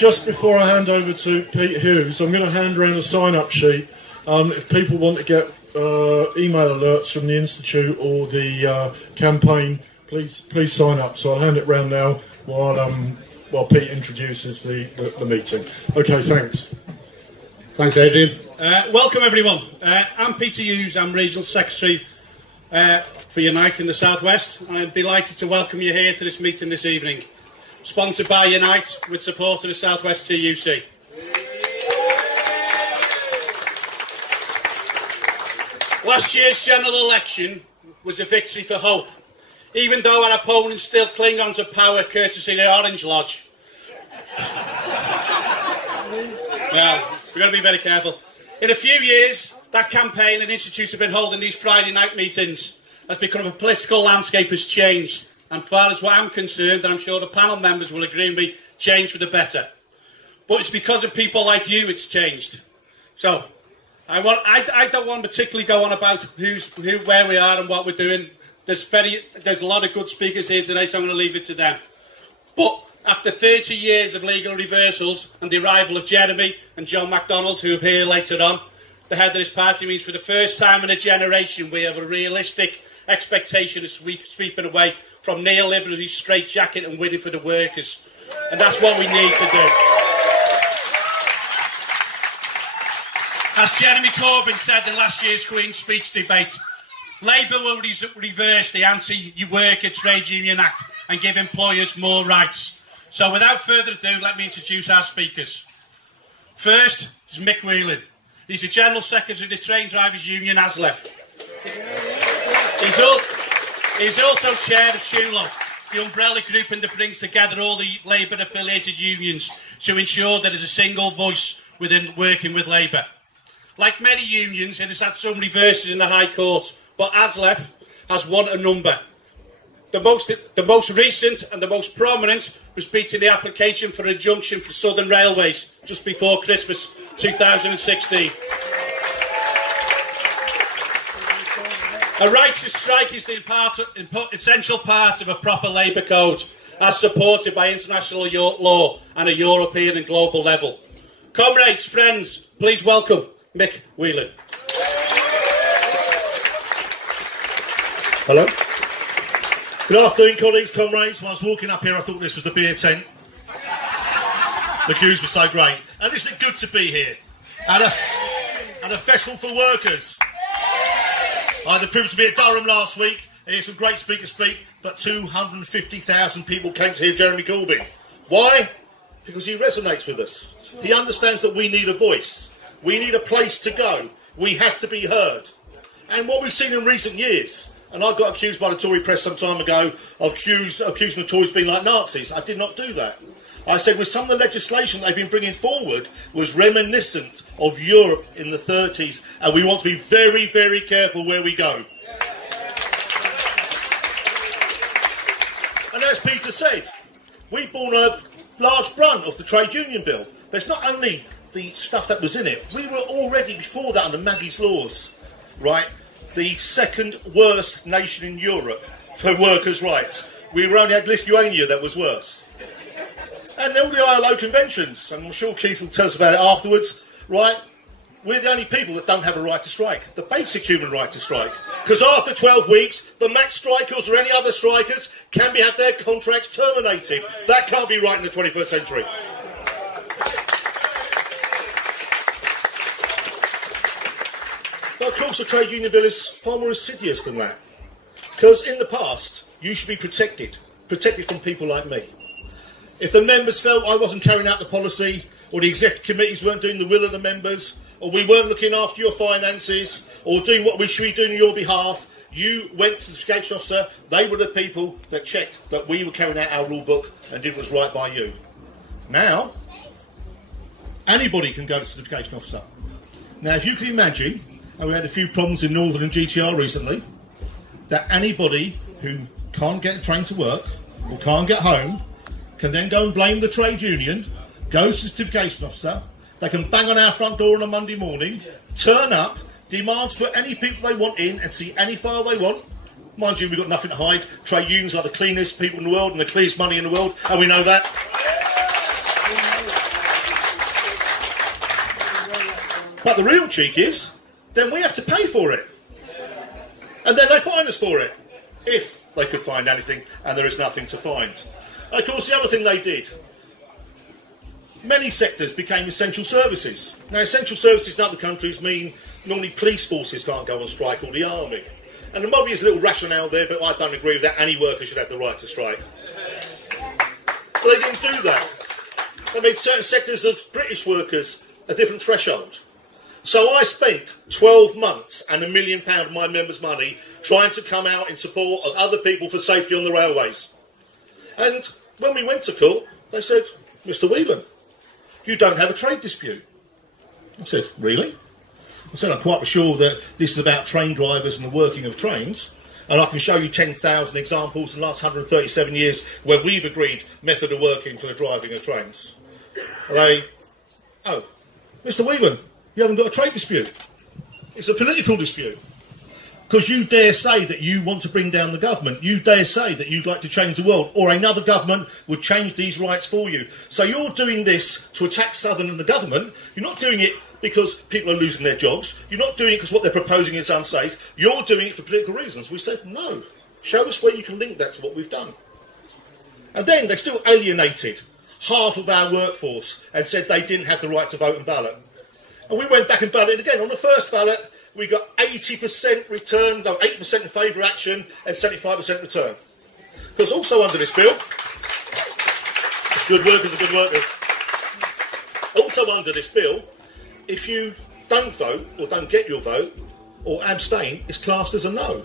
just before I hand over to Pete Hughes, I'm going to hand around a sign-up sheet. If people want to get email alerts from the Institute or the campaign, please sign up. So I'll hand it round now while Pete introduces the meeting. Okay, thanks. Thanks, Adrian. Welcome, everyone. I'm Peter Hughes. I'm Regional Secretary for Unite in the South West. I'm delighted to welcome you here to this meeting this evening, sponsored by Unite with support of the South West TUC. Last year's general election was a victory for Hope, even though our opponents still cling on to power courtesy of the Orange Lodge. Yeah, we've got to be very careful. In a few years, that campaign and institutes have been holding these Friday night meetings has become a political landscape has changed. And as far as what I'm concerned, and I'm sure the panel members will agree with me, changed for the better. But it's because of people like you it's changed. So, I don't want to particularly go on about where we are and what we're doing. There's a lot of good speakers here today, so I'm going to leave it to them. But after 30 years of legal reversals and the arrival of Jeremy and John MacDonald, who are here later on, the head of this party means for the first time in a generation we have a realistic expectation of sweeping away from neoliberal's straitjacket and winning for the workers. And that's what we need to do. As Jeremy Corbyn said in last year's Queen's Speech debate, Labour will reverse the Anti-Worker Trade Union Act and give employers more rights. So without further ado, let me introduce our speakers. First is Mick Whelan. He's the General Secretary of the Train Drivers Union, ASLEF. He's also chair of TULO, the umbrella group that brings together all the Labour-affiliated unions to ensure there is a single voice within working with Labour. Like many unions, it has had some reverses in the High Court, but ASLEF has won a number. The most recent and the most prominent was beating the application for an injunction for Southern Railways just before Christmas 2016. A right to strike is the essential part of a proper labour code, as supported by international law and a European and global level. Comrades, friends, please welcome Mick Whelan. Hello. Good afternoon, colleagues, comrades. When I was walking up here, I thought this was the beer tent. The queues were so great. And isn't it good to be here? And a festival for workers. I had the privilege to be at Durham last week and hear some great speakers speak, but 250,000 people came to hear Jeremy Corbyn. Why? Because he resonates with us. He understands that we need a voice. We need a place to go. We have to be heard. And what we've seen in recent years, and I got accused by the Tory press some time ago of accusing the Tories being like Nazis. I did not do that. I said with some of the legislation they've been bringing forward was reminiscent of Europe in the 30s, and we want to be very, very careful where we go. And as Peter said, we've borne a large brunt of the trade union bill. But it's not only the stuff that was in it. We were already, before that, under Maggie's laws, right, the second worst nation in Europe for workers' rights. We only had Lithuania that was worse. And all the ILO conventions, and I'm sure Keith will tell us about it afterwards, right? We're the only people that don't have a right to strike, the basic human right to strike. Because after 12 weeks, the max strikers or any other strikers can have their contracts terminated. That can't be right in the 21st century. But of course the trade union bill is far more insidious than that. Because in the past, you should be protected from people like me. If the members felt I wasn't carrying out the policy, or the executive committees weren't doing the will of the members, or we weren't looking after your finances, or doing what we should be doing on your behalf, you went to the certification officer. They were the people that checked that we were carrying out our rule book and did what was right by you. Now, anybody can go to the certification officer. Now, if you can imagine, and we had a few problems in Northern and GTR recently, that anybody who can't get a train to work or can't get home can then go and blame the trade union, go to the certification officer, they can bang on our front door on a Monday morning, turn up, demand to put any people they want in and see any file they want. Mind you, we've got nothing to hide. Trade unions are the cleanest people in the world and the cleanest money in the world, and we know that. But the real cheek is, then we have to pay for it. And then they fine us for it, if they could find anything, and there is nothing to find. Of course, the other thing they did, many sectors became essential services. Now, essential services in other countries mean normally police forces can't go on strike, or the army. And there might be a little rationale there, but I don't agree with that. Any worker should have the right to strike. But they didn't do that. They made certain sectors of British workers a different threshold. So I spent 12 months and £1 million of my members' money trying to come out in support of other people for safety on the railways. And when we went to court, they said, Mr. Whelan, you don't have a trade dispute. I said, really? I said, I'm quite sure that this is about train drivers and the working of trains, and I can show you 10,000 examples in the last 137 years where we've agreed method of working for the driving of trains. And they, oh, Mr. Whelan, you haven't got a trade dispute. It's a political dispute. Because you dare say that you want to bring down the government. You dare say that you'd like to change the world. Or another government would change these rights for you. So you're doing this to attack Southern and the government. You're not doing it because people are losing their jobs. You're not doing it because what they're proposing is unsafe. You're doing it for political reasons. We said, no. Show us where you can link that to what we've done. And then they still alienated half of our workforce and said they didn't have the right to vote and ballot. And we went back and balloted again. On the first ballot, we got 80% return, no, 80% in favour action and 75% return. Because also under this bill, good workers are good workers. Also under this bill, if you don't vote or don't get your vote or abstain, it's classed as a no.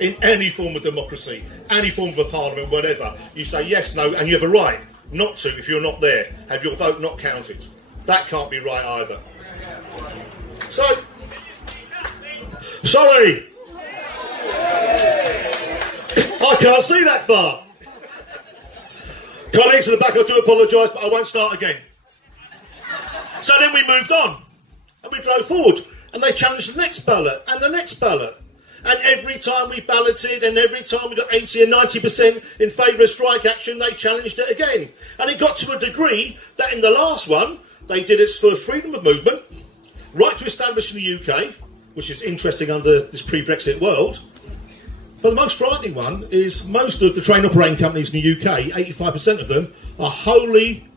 In any form of democracy, any form of a parliament, whatever, you say yes, no, and you have a right not to if you're not there, have your vote not counted. That can't be right either. So, sorry, I can't see that far. Colleagues at the back, I do apologise, but I won't start again. So then we moved on, and we drove forward, and they challenged the next ballot, and the next ballot. And every time we balloted, and every time we got 80 and 90% in favour of strike action, they challenged it again. And it got to a degree that in the last one, they did it for freedom of movement, right to establish in the UK, which is interesting under this pre-Brexit world. But the most frightening one is most of the train operating companies in the UK, 85% of them, are wholly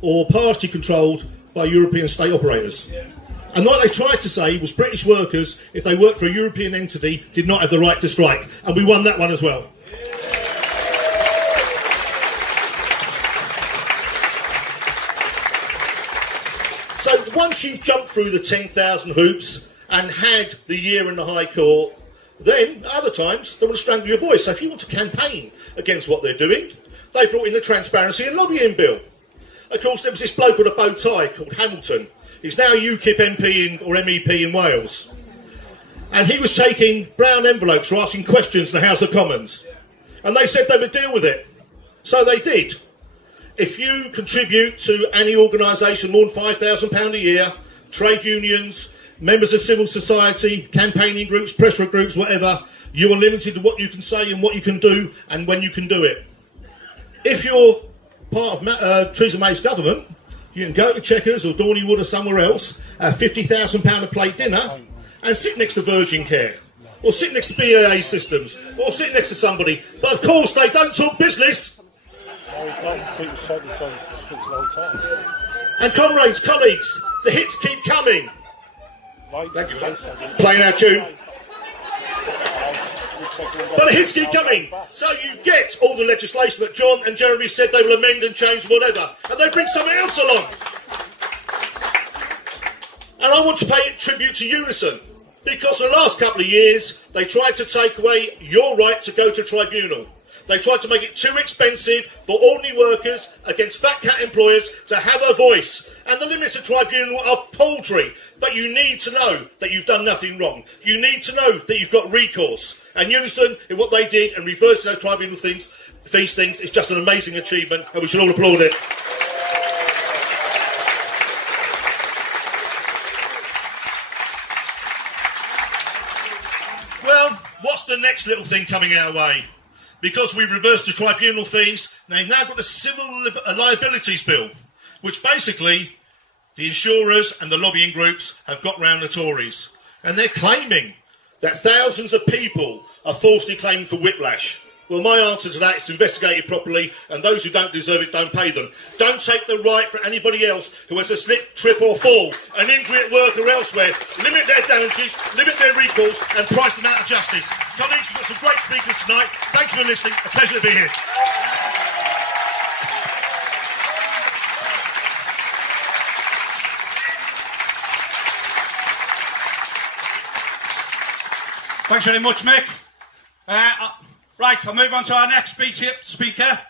or partially controlled by European state operators. Yeah. And what they tried to say was British workers, if they worked for a European entity, did not have the right to strike. And we won that one as well. So once you've jumped through the 10,000 hoops and had the year in the High Court, then at other times they want to strangle your voice. So if you want to campaign against what they're doing, they brought in the Transparency and Lobbying Bill. Of course, there was this bloke with a bow tie called Hamilton. He's now a UKIP MP or MEP in Wales. And he was taking brown envelopes for asking questions in the House of Commons. And they said they would deal with it. So they did. If you contribute to any organisation more than £5,000 a year, trade unions, members of civil society, campaigning groups, press groups, whatever, you are limited to what you can say and what you can do and when you can do it. If you're part of Theresa May's government, you can go to Chequers or Dorneywood or somewhere else, have £50,000 a plate dinner, and sit next to Virgin Care, or sit next to BAE Systems, or sit next to somebody. But of course, they don't talk business. And comrades, colleagues, the hits keep coming. Thank you, playing our tune. But the hits keep coming. So you get all the legislation that John and Jeremy said they will amend and change, whatever, and they bring something else along. And I want to pay tribute to Unison, because for the last couple of years, they tried to take away your right to go to tribunal. They tried to make it too expensive for ordinary workers against fat cat employers to have a voice. And the limits of tribunal are paltry. But you need to know that you've done nothing wrong. You need to know that you've got recourse. And Unison, in what they did and reversing those tribunal things, these things, is just an amazing achievement, and we should all applaud it. Well, what's the next little thing coming our way? Because we've reversed the tribunal fees, they've now got the Civil Liabilities Bill, which basically the insurers and the lobbying groups have got round the Tories. And they're claiming that thousands of people are falsely claiming for whiplash. Well, my answer to that is to investigate it properly, and those who don't deserve it, don't pay them. Don't take the right for anybody else who has a slip, trip or fall, an injury at work or elsewhere. Limit their damages, limit their recalls, and price them out of justice. Colleagues, we've got some great speakers tonight. Thank you for listening. A pleasure to be here. Thanks very much, Mick. Right, I'll move on to our next speaker.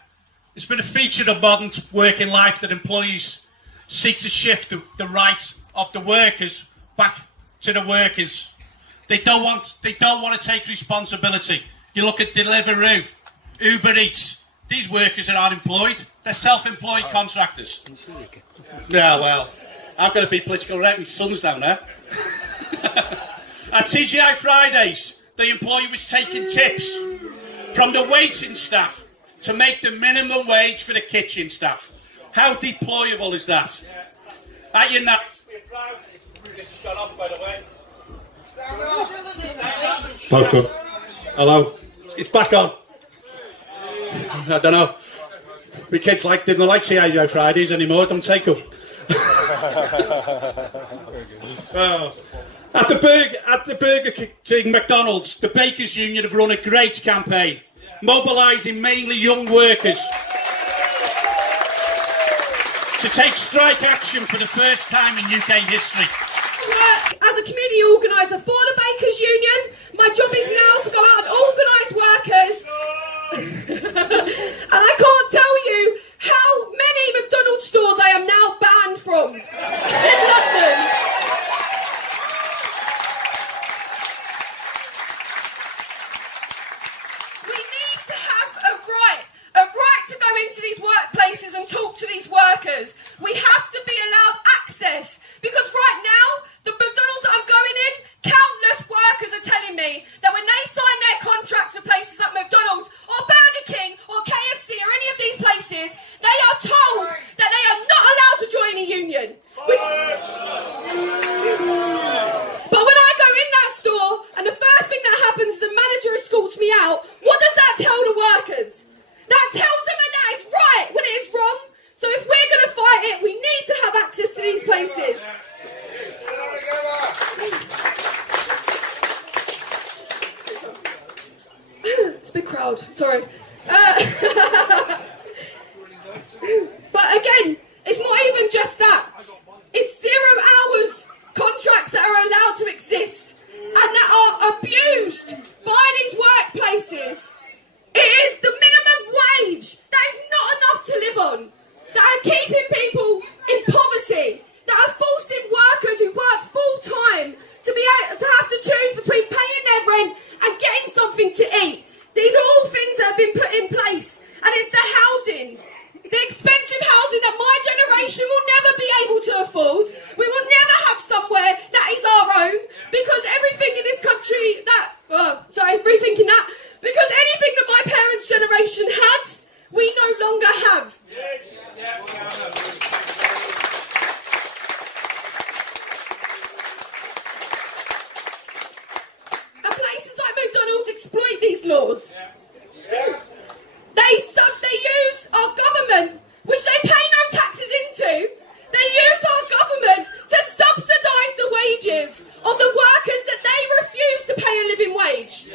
It's been a feature of modern working life that employees seek to shift the rights of the workers back to the workers. They don't want to take responsibility. You look at Deliveroo, Uber Eats. These workers are unemployed. They're self-employed contractors. Yeah, well, I've got to be political right. My son's down there. At TGI Fridays, the employee was taking tips from the waiting staff to make the minimum wage for the kitchen staff. How deployable is that? Are you not? This has gone off, by the way. Oh, hello. It's back on. I don't know. My kids didn't like TGI Fridays anymore. Don't take them. Oh. At the Burger King McDonald's, the Bakers Union have run a great campaign, mobilising mainly young workers to take strike action for the first time in UK history. As a community organiser for the Bakers Union, my job is now to go out and organise workers. And I can't tell you how many McDonald's stores I am now banned from in London. Into these workplaces and talk to these workers. We have to be allowed access, because right now the McDonald's that I'm going in, countless workers are telling me that when they sign their contracts with places like McDonald's or Burger King or KFC or any of these places, they are told that they are not allowed to join a union. But when I go in that store and the first thing that happens is the manager escorts me out, what does that tell the workers? That tells them that that is right when it is wrong. So if we're going to fight it, we need to have access to these places. It's a big crowd, sorry. But again, it's not even just that. It's 0 hours contracts that are allowed to exist and that are abused by these workplaces. It is the minimum wage that is not enough to live on, that are keeping people in poverty, that are forcing workers who work full time to be able to have to choose between paying their rent and getting something to eat. These are all things that have been put in place, and it's the housing, the expensive housing that my generation will never be able to afford. We will never have somewhere that is our own, because everything in this country rethinking that. Because anything that my parents' generation had, we no longer have. Yes. And places like McDonald's exploit these laws. They use our government, which they pay no taxes into. They use our government to subsidise the wages of the workers that they refuse to pay a living wage.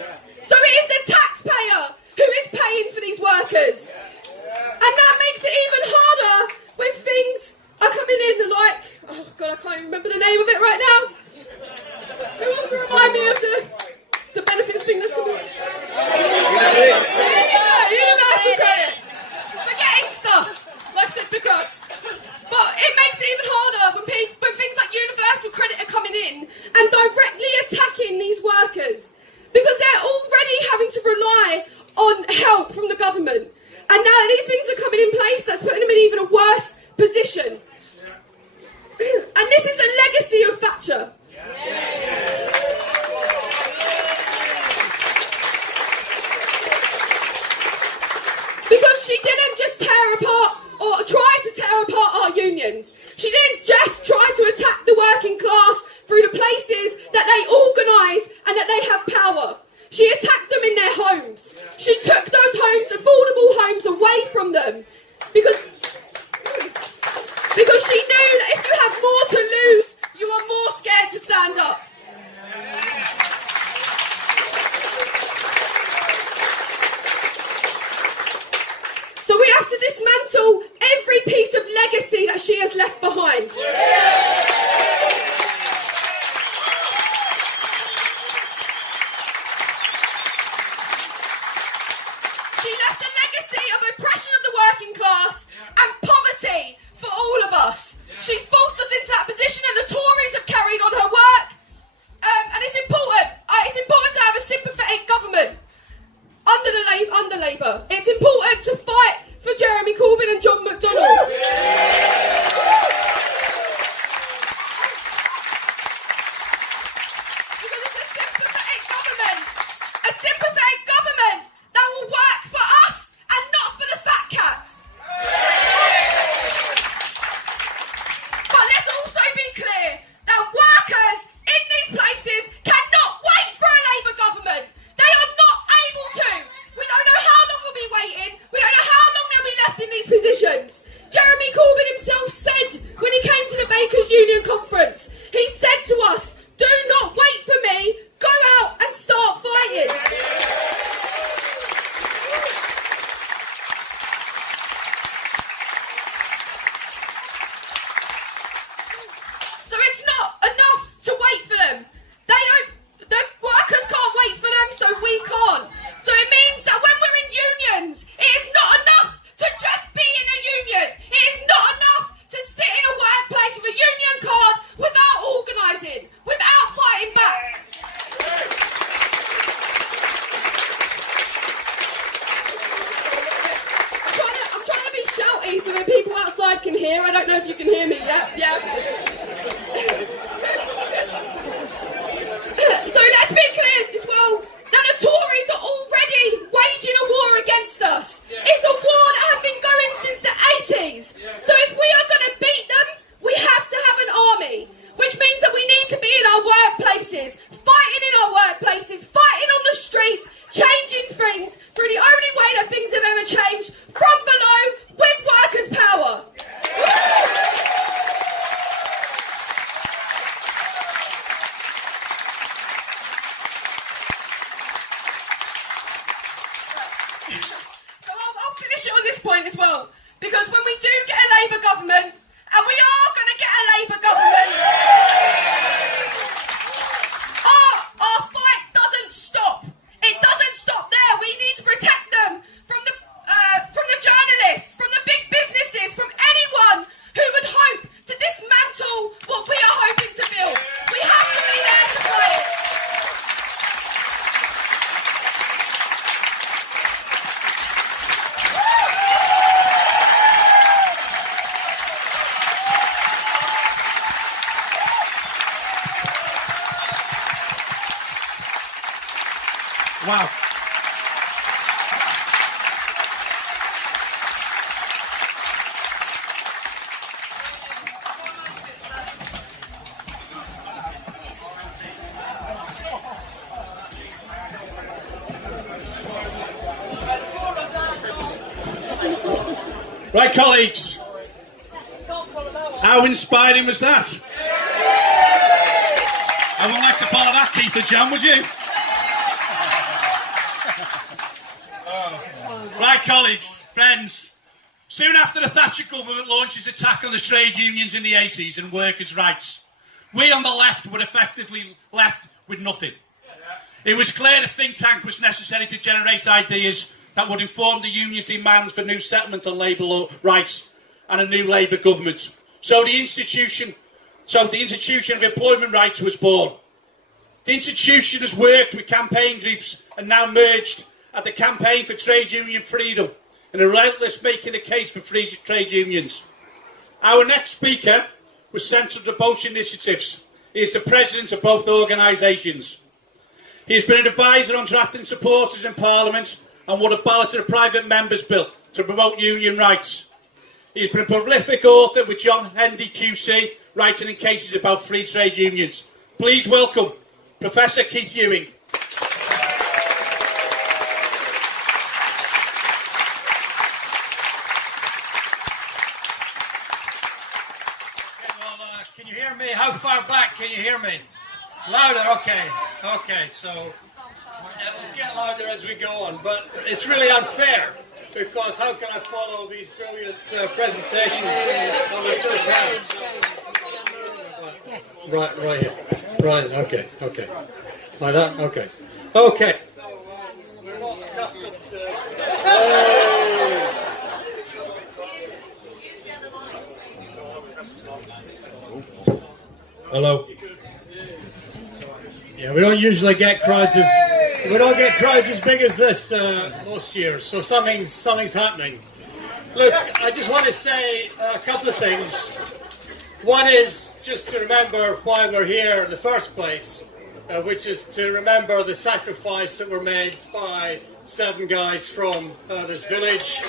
So it is the taxpayer who is paying for these workers. And that makes it even harder when things are coming in like, oh God, I can't even remember the name of it right now. Who wants to remind me of the benefits thing that's coming in? Universal credit. Forgetting stuff, like I said, pick up. But it makes it even harder when things like universal credit are coming in and directly attacking these workers. Because they're already having to rely on help from the government. And now that these things are coming in place, that's putting them in even a worse position. And this is the legacy of Thatcher. Because she didn't just tear apart or try to tear apart our unions. She didn't just try Because she knew that if you have more to lose, you are more scared to stand up. So we have to dismantle every piece of legacy that she has left behind. She left a legacy of oppression of the working class and poverty for all of us. She's forced us into that position, and the Tories have carried on her work. And it's important. It's important to have a sympathetic government under Labour. It's important to fight for Jeremy Corbyn and John McDonnell. Because it's a sympathetic government that will work for us and not for the fat cats. But let's also be clear that workers in these places cannot wait for a Labour government. They are not able to. We don't know how long we'll be waiting. We don't know how long they'll be left in these positions. Jeremy Corbyn himself said when he came to the Bakers Union conference, he said to us, "Do not wait for me, go out and start fighting." So it's not enough to wait for them. The workers can't wait for them, so we can't. So it means that when we're in unions, it is not enough to just be in a union. It is not enough to sit in a workplace with a union card without organising, without fighting back. I'm trying to be shouty so that people outside can hear. I don't know if you can hear me. Yeah. So let's be clear as well that the Tories are already waging a war against us. It's a war that has been going since the 80s. So if we are going to beat them, we have to have an army, which means that we need to be in our workplaces, fighting in our workplaces, fighting on the streets, changing things through the only way that things have ever changed, from below, with workers' power. So I'll finish it on this point as well, because when we do get a Labour government, and we are going to get a Labour government, our fight doesn't stop. It doesn't stop there. We need to protect them from the journalists, from the big businesses, from anyone who would hope to dismantle what we are hoping to build. We have to be there to fight. Wow. Right, colleagues. How inspiring was that? I wouldn't like to follow that, Keith and John, would you? Right, colleagues, friends. Soon after the Thatcher government launched its attack on the trade unions in the 80s and workers' rights, we on the left were effectively left with nothing. It was clear the think tank was necessary to generate ideas that would inform the union's demands for new settlement on labour law rights and a new Labour government. So the institution of employment rights was born. The institution has worked with campaign groups and now merged at the Campaign for Trade Union Freedom in a relentless making a case for free trade unions. Our next speaker was central to both initiatives. He is the president of both organisations. He has been an advisor on drafting supporters in Parliament and won a ballot to the private members' bill to promote union rights. He has been a prolific author with John Hendy QC, writing in cases about free trade unions. Please welcome Professor Keith Ewing. can you hear me? How far back can you hear me? Louder, okay. Okay, so we'll get louder as we go on, but it's really unfair because how can I follow these brilliant presentations that we just had? Right here. Right, okay. Like that? Okay. Okay. We're not accustomed to... Hello. Yeah, we don't usually get crowds as big as this most years. So something's happening. Look, I just want to say a couple of things. One is just to remember why we're here in the first place, which is to remember the sacrifice that were made by 7 guys from this village.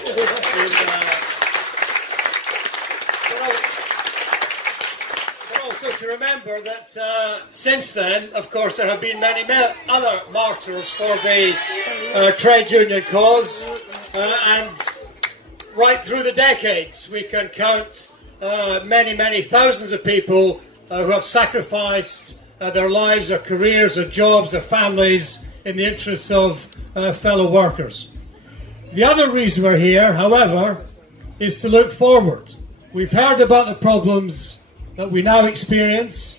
To remember that since then, of course, there have been many other martyrs for the trade union cause, and right through the decades we can count many thousands of people who have sacrificed their lives, their careers, their jobs, their families in the interests of fellow workers. The other reason we're here, however, is to look forward. We've heard about the problems that we now experience.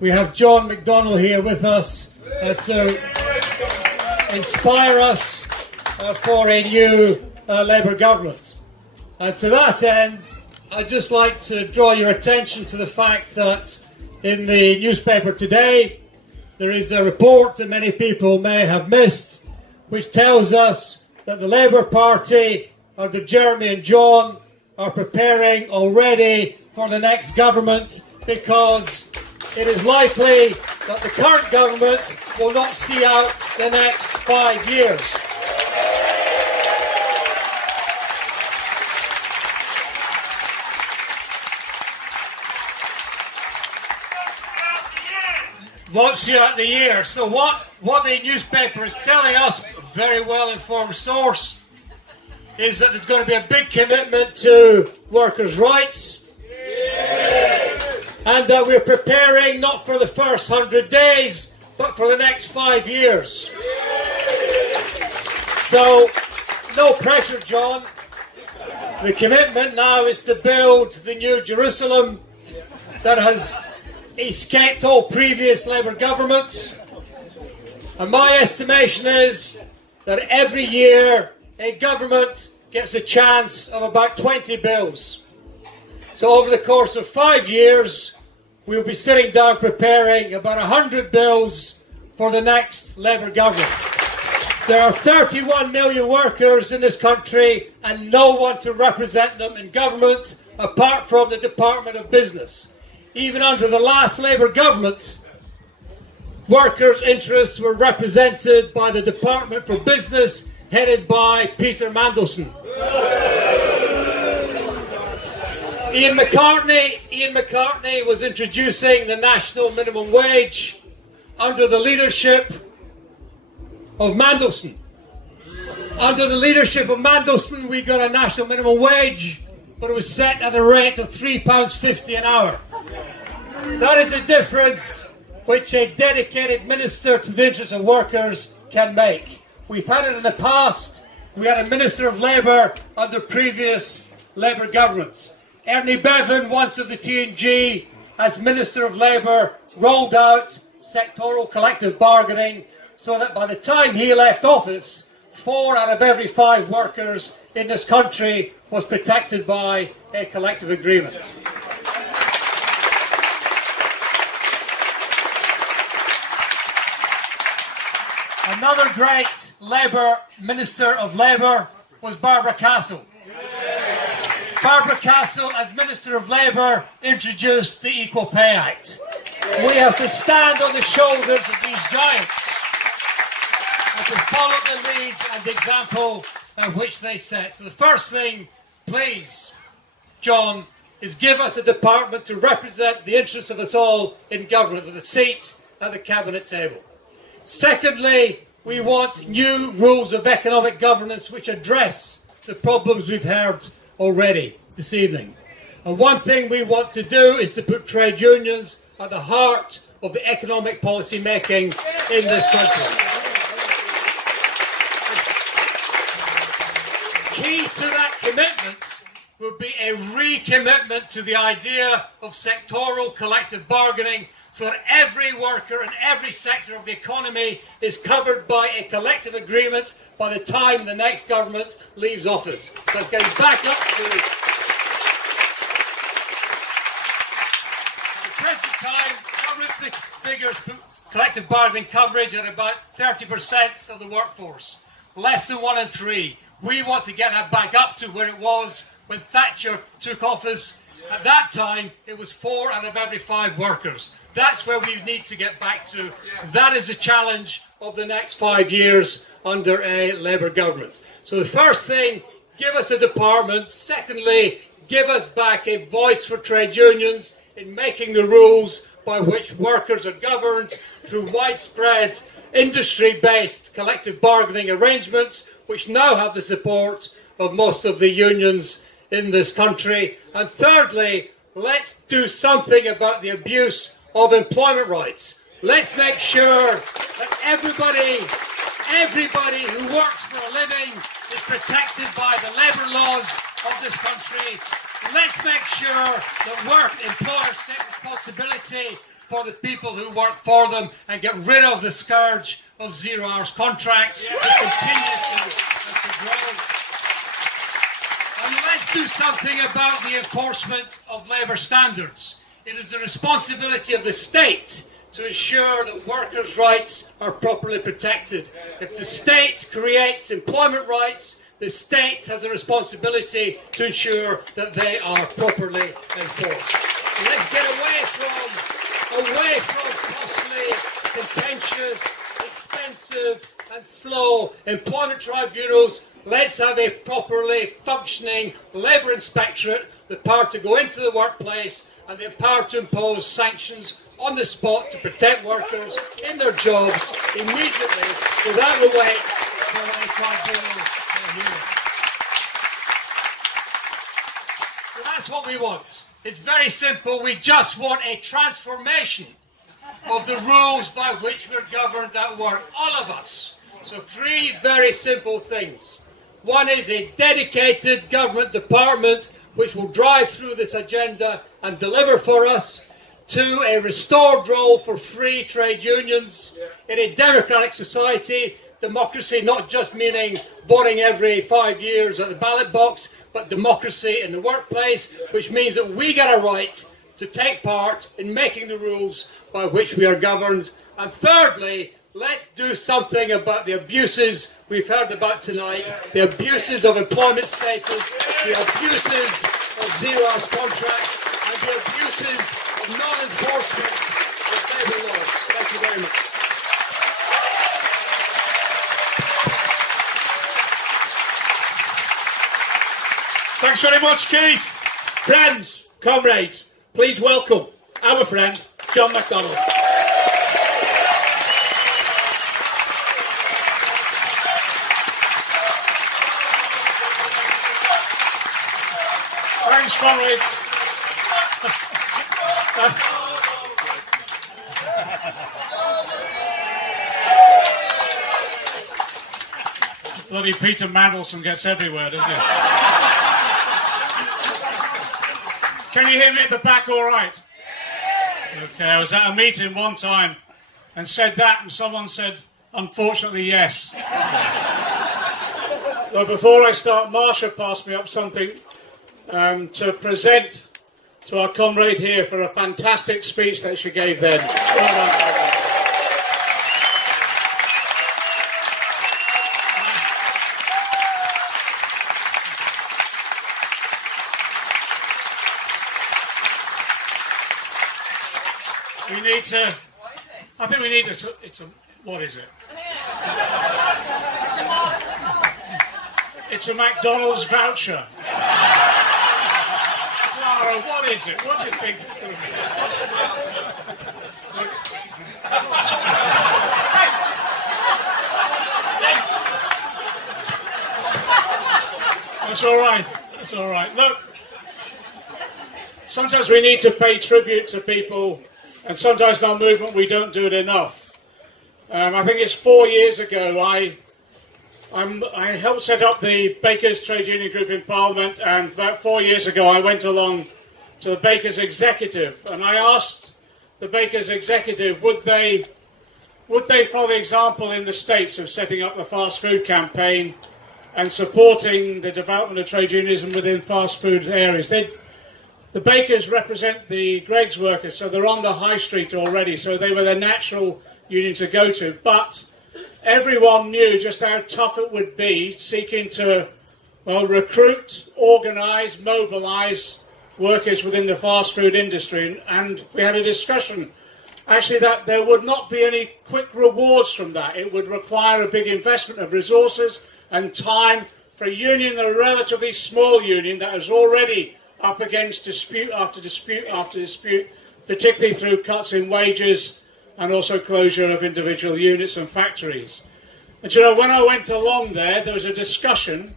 We have John McDonnell here with us to inspire us for a new Labour government. To that end, I'd just like to draw your attention to the fact that in the newspaper today there is a report that many people may have missed, which tells us that the Labour Party, under Jeremy and John, are preparing already for the next government because it is likely that the current government will not see out the next 5 years. Won't see out the year. So what the newspaper is telling us, a very well-informed source, is that there's going to be a big commitment to workers' rights. And that we're preparing not for the first 100 days, but for the next 5 years. So, no pressure, John. The commitment now is to build the new Jerusalem that has escaped all previous Labour governments. And my estimation is that every year a government gets a chance of about 20 bills. So over the course of 5 years, we'll be sitting down preparing about 100 bills for the next Labour government. There are 31 million workers in this country and no one to represent them in government apart from the Department of Business. Even under the last Labour government, workers' interests were represented by the Department for Business headed by Peter Mandelson. Ian McCartney was introducing the national minimum wage under the leadership of Mandelson. Under the leadership of Mandelson, we got a national minimum wage, but it was set at a rate of £3.50 an hour. That is a difference which a dedicated minister to the interests of workers can make. We've had it in the past. We had a Minister of Labour under previous Labour governments. Ernie Bevan, once of the TNG, as Minister of Labour, rolled out sectoral collective bargaining so that by the time he left office, 4 out of every 5 workers in this country was protected by a collective agreement. Another great Labour Minister of Labour was Barbara Castle. Barbara Castle, as Minister of Labour, introduced the Equal Pay Act. We have to stand on the shoulders of these giants and to follow the leads and the example which they set. So the first thing, please, John, is give us a department to represent the interests of us all in government with a seat at the cabinet table. Secondly, we want new rules of economic governance which address the problems we've heard already this evening. And one thing we want to do is to put trade unions at the heart of the economic policy making in this country. Key to that commitment would be a recommitment to the idea of sectoral collective bargaining, so that every worker in every sector of the economy is covered by a collective agreement by the time the next government leaves office. So it goes back up to the present time. Government figures put collective bargaining coverage at about 30% of the workforce, less than 1 in 3. We want to get that back up to where it was when Thatcher took office. At that time, it was 4 out of every 5 workers. That's where we need to get back to. That is a challenge of the next 5 years under a Labour government. So the first thing, give us a department. Secondly, give us back a voice for trade unions in making the rules by which workers are governed through widespread industry-based collective bargaining arrangements, which now have the support of most of the unions in this country. And thirdly, let's do something about the abuse of employment rights. Let's make sure that everybody who works for a living is protected by the labour laws of this country. Let's make sure that employers take responsibility for the people who work for them and get rid of the scourge of 0 hours contracts that continue to grow. And let's do something about the enforcement of labour standards. It is the responsibility of the state to ensure that workers' rights are properly protected. If the state creates employment rights, the state has a responsibility to ensure that they are properly enforced. And let's get away from costly, contentious, expensive and slow employment tribunals. Let's have a properly functioning labour inspectorate, the power to go into the workplace and the power to impose sanctions on the spot to protect workers in their jobs immediately without the wait for a tribunal hearing. So that's what we want. It's very simple. We just want a transformation of the rules by which we're governed at work, all of us. So 3 very simple things. One is a dedicated government department which will drive through this agenda and deliver for us. 2, a restored role for free trade unions in a democratic society. Democracy not just meaning voting every 5 years at the ballot box, but democracy in the workplace, which means that we get a right to take part in making the rules by which we are governed. And thirdly, let's do something about the abuses we've heard about tonight, the abuses of employment status, the abuses of 0 hours contracts, and the abuses of non-enforcement of labour laws. Thank you very much. Thanks very much, Keith. Friends, comrades, please welcome our friend, John MacDonald. Thanks, comrades. Bloody Peter Mandelson gets everywhere, doesn't he? Can you hear me at the back all right? Okay, I was at a meeting one time and said that, and someone said, unfortunately, yes. But before I start, Marsha passed me up something to present to our comrade here for a fantastic speech that she gave then. Well done. We need to, I think we need to, what is it? It's a McDonald's voucher. Clara, what is it? What do you think? That's all right. That's all right. Look, sometimes we need to pay tribute to people, and sometimes in our movement we don't do it enough. I think it's 4 years ago I helped set up the Bakers Trade Union Group in Parliament, and about 4 years ago I went along to the Bakers Executive, and I asked the Bakers Executive, would they follow the example in the States of setting up the fast food campaign and supporting the development of trade unionism within fast food areas. The bakers represent the Greggs workers, so they're on the high street already, so they were the natural union to go to. But everyone knew just how tough it would be seeking to, well, recruit, organise, mobilise workers within the fast food industry. And we had a discussion, actually, that there would not be any quick rewards from that. It would require a big investment of resources and time for a union, a relatively small union that is already up against dispute after dispute after dispute, particularly through cuts in wages and also closure of individual units and factories. And you know, when I went along there was a discussion,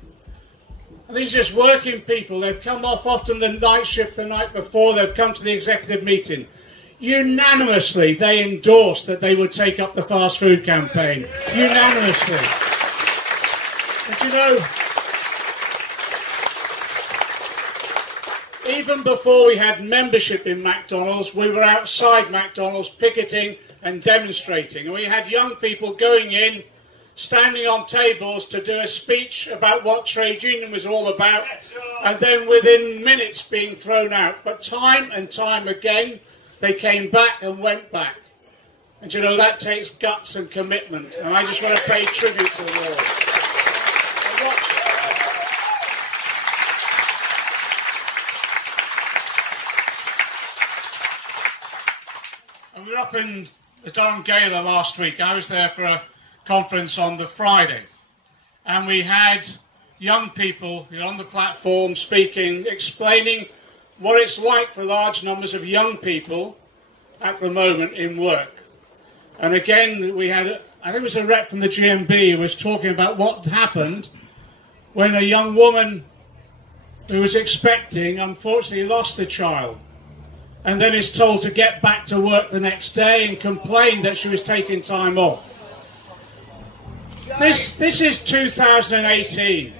and these are just working people. They've come off often the night shift the night before, they've come to the executive meeting. Unanimously, they endorsed that they would take up the fast food campaign. Unanimously. But you know, even before we had membership in McDonald's, we were outside McDonald's picketing and demonstrating. And we had young people going in, standing on tables to do a speech about what trade union was all about, and then within minutes being thrown out. But time and time again, they came back and went back. And you know, that takes guts and commitment. And I just want to pay tribute to them all. And we were up in the Durham Gala last week. I was there for a conference on the Friday. And we had young people on the platform speaking, explaining what it's like for large numbers of young people at the moment in work. And again, we had, I think it was a rep from the GMB who was talking about what happened when a young woman who was expecting unfortunately lost the child and then is told to get back to work the next day and complained that she was taking time off. This is 2018.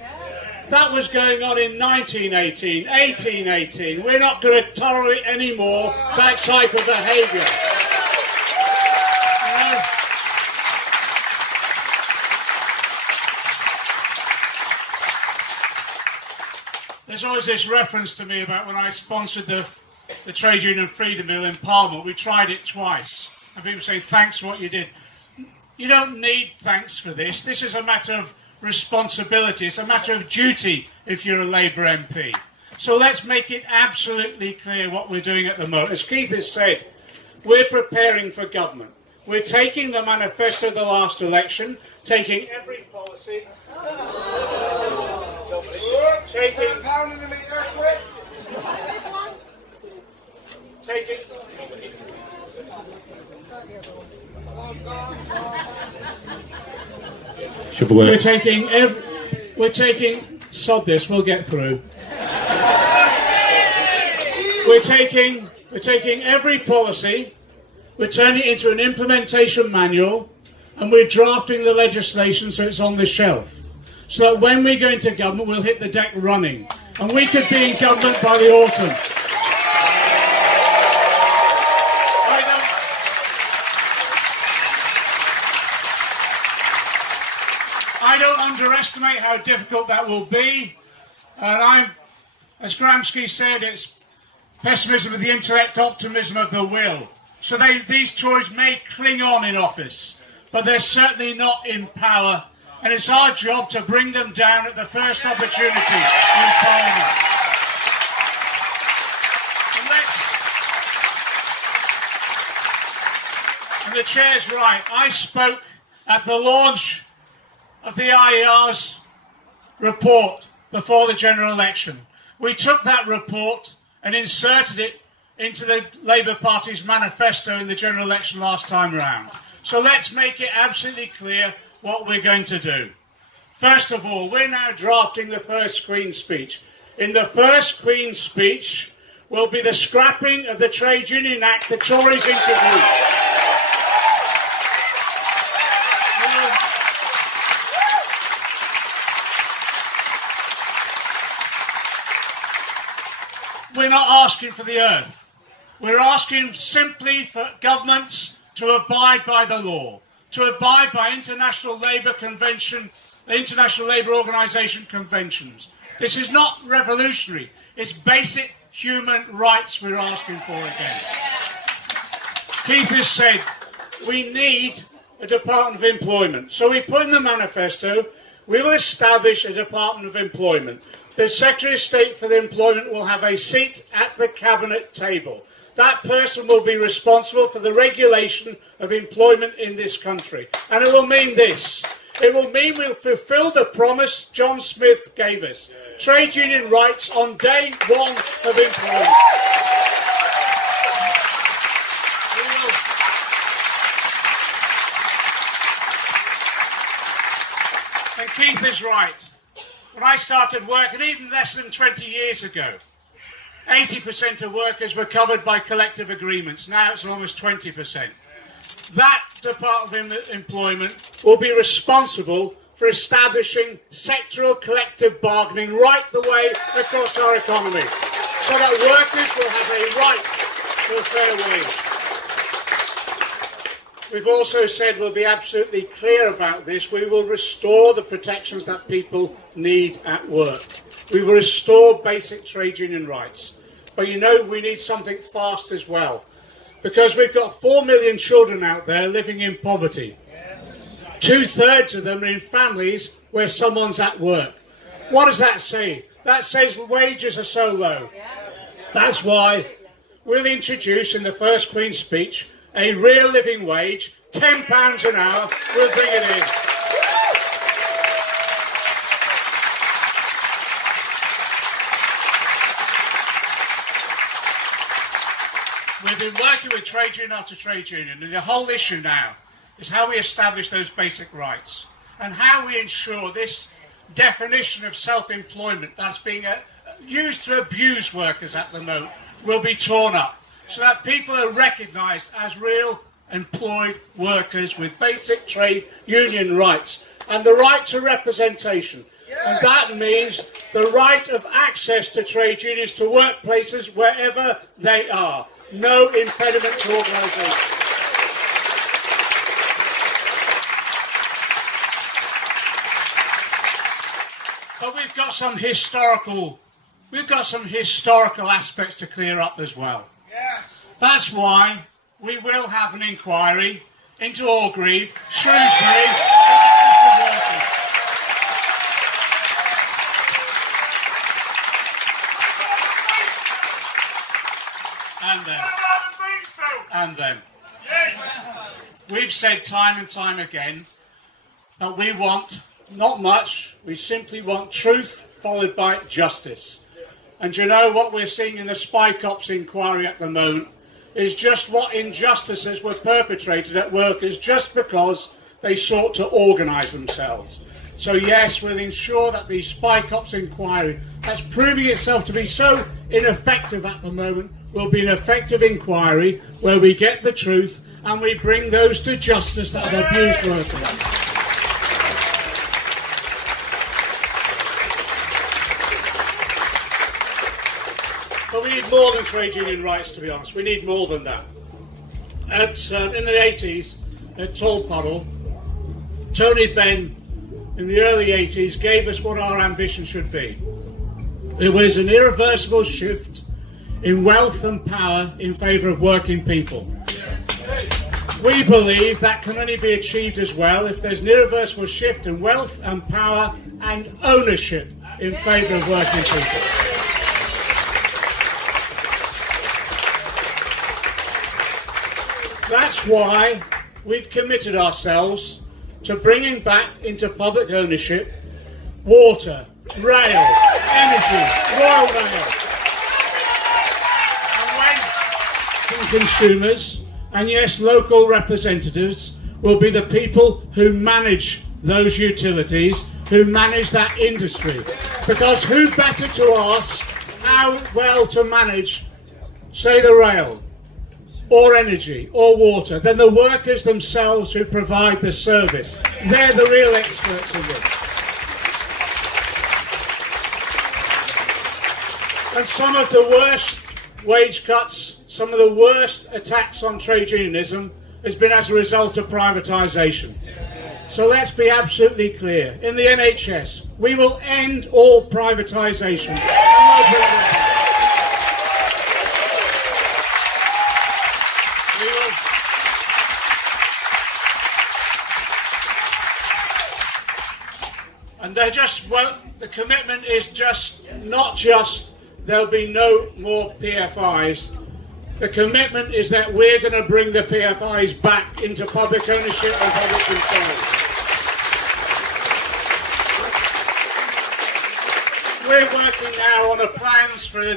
That was going on in 1918, 1818. We're not going to tolerate any more that type of behaviour. There's always this reference to me about when I sponsored the Trade Union Freedom Bill in Parliament. We tried it twice. And people say, thanks for what you did. You don't need thanks for this. This is a matter of responsibility. It's a matter of duty if you're a Labour MP. So let's make it absolutely clear what we're doing at the moment. As Keith has said, we're preparing for government. We're taking the manifesto of the last election, taking every policy, we're taking, sod this, we'll get through. We're taking every policy, we're turning it into an implementation manual, and we're drafting the legislation so it's on the shelf. So that when we go into government, we'll hit the deck running. And we could be in government by the autumn. I don't underestimate how difficult that will be. And as Gramsci said, it's pessimism of the intellect, optimism of the will. So these Tories may cling on in office, but they're certainly not in power. And it's our job to bring them down at the first opportunity in Parliament. And the Chair's right. I spoke at the launch of the IER's report before the general election. We took that report and inserted it into the Labour Party's manifesto in the general election last time round. So let's make it absolutely clear what we're going to do. First of all, we're now drafting the first Queen's speech. In the first Queen's speech, will be the scrapping of the Trade Union Act the Tories introduced. We're not asking for the earth. We're asking simply for governments to abide by the law, to abide by International Labour Convention, International Labour Organisation conventions. This is not revolutionary. It's basic human rights we're asking for again. Keith has said we need a Department of Employment. So we put in the manifesto, we will establish a Department of Employment. The Secretary of State for the Employment will have a seat at the Cabinet table. That person will be responsible for the regulation of employment in this country. And it will mean this. It will mean we'll fulfil the promise John Smith gave us. Trade union rights on day one of employment. And Keith is right. When I started working, even less than 20 years ago, 80% of workers were covered by collective agreements. Now it's almost 20%. That Department of Employment will be responsible for establishing sectoral collective bargaining right the way across our economy, so that workers will have a right to a fair wage. We've also said we'll be absolutely clear about this. We will restore the protections that people need at work. We will restore basic trade union rights. But you know, we need something fast as well, because we've got 4 million children out there living in poverty. 2/3 of them are in families where someone's at work. What does that say? That says wages are so low. That's why we'll introduce in the first Queen's speech a real living wage, £10 an hour. We'll bring it in. We've been working with trade union after trade union, and the whole issue now is how we establish those basic rights and how we ensure this definition of self-employment that's being used to abuse workers at the moment will be torn up, so that people are recognised as real employed workers with basic trade union rights and the right to representation. And that means the right of access to trade unions to workplaces wherever they are. No impediment to organisation. But we've got some historical aspects to clear up as well. Yes. That's why we will have an inquiry into Orgreave, Shrewsbury, and them. We've said time and time again that we want not much, we simply want truth followed by justice. And you know what we're seeing in the Spy Cops inquiry at the moment is just what injustices were perpetrated at workers just because they sought to organise themselves. So yes, we'll ensure that the Spy Cops inquiry, that's proving itself to be so ineffective at the moment, will be an effective inquiry where we get the truth and we bring those to justice that have abused workers. But we need more than trade union rights, to be honest. We need more than that. In the 80s, at Tolpuddle, Tony Benn, in the early 80s, gave us what our ambition should be. It was an irreversible shift in wealth and power in favour of working people. We believe that can only be achieved as well if there's an irreversible shift in wealth and power and ownership in favour of working people. That's why we've committed ourselves to bringing back into public ownership water, rail, energy, Royal Mail. Consumers, and yes, local representatives will be the people who manage those utilities, who manage that industry. Because who better to ask how well to manage say the rail, or energy, or water, than the workers themselves who provide the service. They're the real experts in this. And some of the worst wage cuts, some of the worst attacks on trade unionism has been as a result of privatisation. So let's be absolutely clear. In the NHS, we will end all privatisation. And they just won't, the commitment is just not just there'll be no more PFIs. The commitment is that we're going to bring the PFIs back into public ownership and public control. We're working now on the plans for the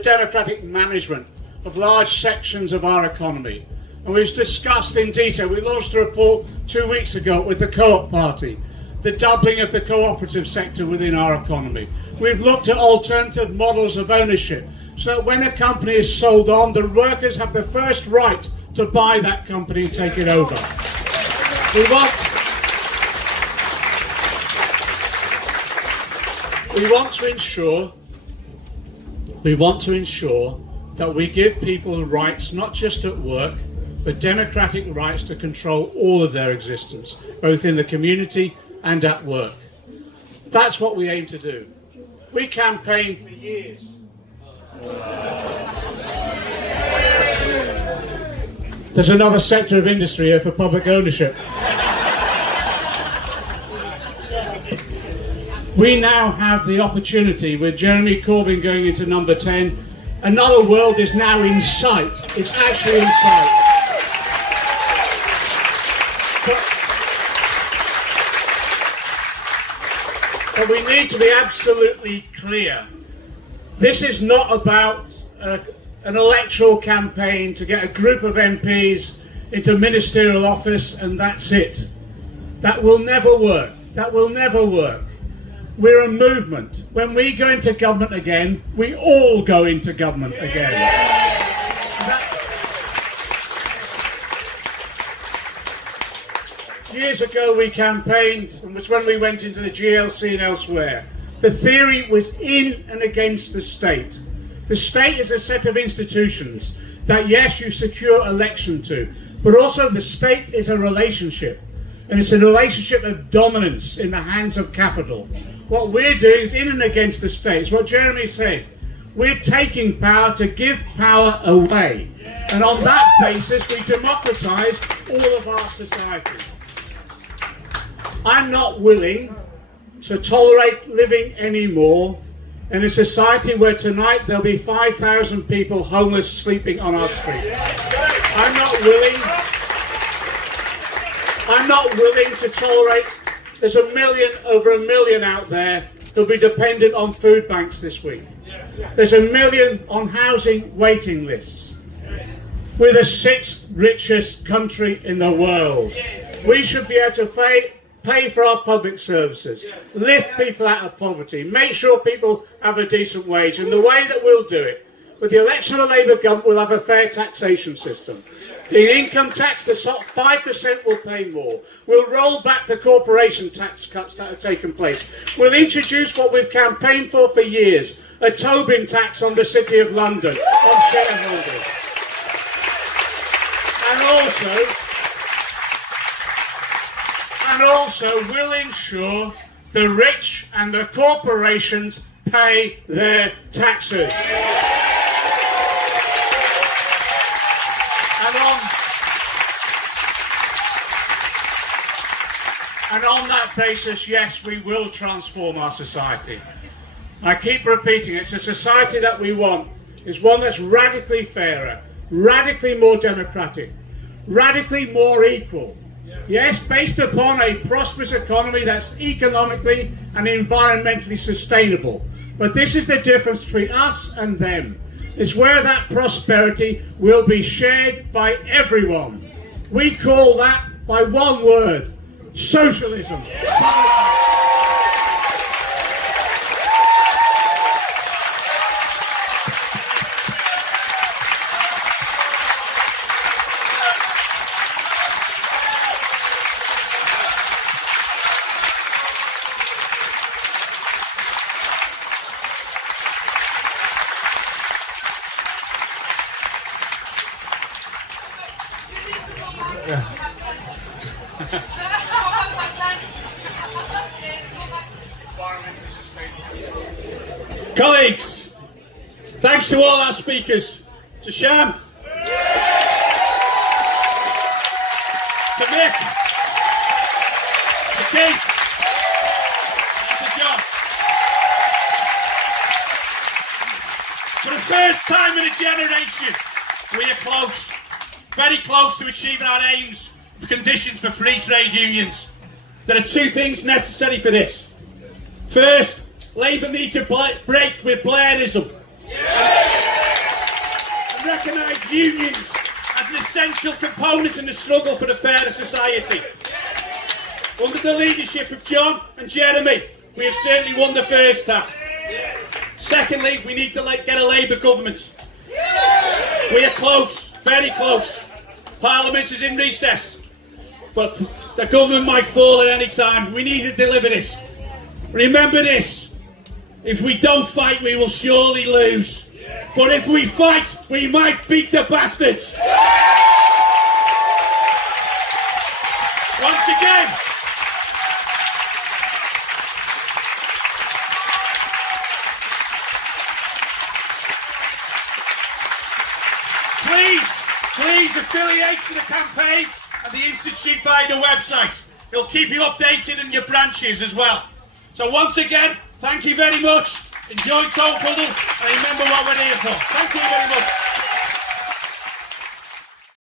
democratic management of large sections of our economy. And we've discussed in detail, we launched a report 2 weeks ago with the Co-op Party, the doubling of the cooperative sector within our economy. We've looked at alternative models of ownership, so that when a company is sold on, the workers have the first right to buy that company and take it over. We want to ensure that we give people rights, not just at work, but democratic rights to control all of their existence, both in the community and at work. That's what we aim to do. We campaigned for years. There's another sector of industry here for public ownership. We now have the opportunity, with Jeremy Corbyn going into number 10, another world is now in sight. It's actually in sight. But we need to be absolutely clear. This is not about an electoral campaign to get a group of MPs into ministerial office and that's it. That will never work. That will never work. We're a movement. When we go into government again, we all go into government again. Years ago we campaigned, and was when we went into the GLC and elsewhere. The theory was in and against the state. The state is a set of institutions that, yes, you secure election to, but also the state is a relationship. And it's a relationship of dominance in the hands of capital. What we're doing is in and against the state. It's what Jeremy said. We're taking power to give power away. And on that basis, we democratise all of our society. I'm not willing to tolerate living anymore in a society where tonight there'll be 5,000 people homeless sleeping on our streets. I'm not willing to tolerate. There's over a million out there who'll be dependent on food banks this week. There's 1 million on housing waiting lists. We're the 6th richest country in the world. We should be able to pay for our public services, lift people out of poverty, make sure people have a decent wage. And the way that we'll do it, with the election of a Labour government, we'll have a fair taxation system. The income tax, the 5% will pay more. We'll roll back the corporation tax cuts that have taken place. We'll introduce what we've campaigned for years, a Tobin tax on the City of London, on shareholders. And also we'll ensure the rich and the corporations pay their taxes. And on that basis, yes, we will transform our society. I keep repeating, it's a society that we want is one that's radically fairer, radically more democratic, radically more equal. Yes, based upon a prosperous economy that's economically and environmentally sustainable. But this is the difference between us and them. It's where that prosperity will be shared by everyone. We call that by one word: socialism. Colleagues, thanks to all our speakers, to Sham, to Nick, to Keith, and to John. For the first time in a generation, we are close, very close to achieving our aims of conditions for free trade unions. There are two things necessary for this. First, Labour need to break with Blairism and recognise unions as an essential component in the struggle for a fairer society. Under the leadership of John and Jeremy, we have certainly won the first task. Secondly, we need to get a Labour government. We are close, very close. Parliament is in recess, but the government might fall at any time. We need to deliver this. Remember this. If we don't fight, we will surely lose. But if we fight, we might beat the bastards. Once again, please affiliate to the campaign and the Institute via the website. It'll keep you updated in your branches as well. So once again, thank you very much. Enjoy Toll Puddle and remember what we're here for. Thank you very much.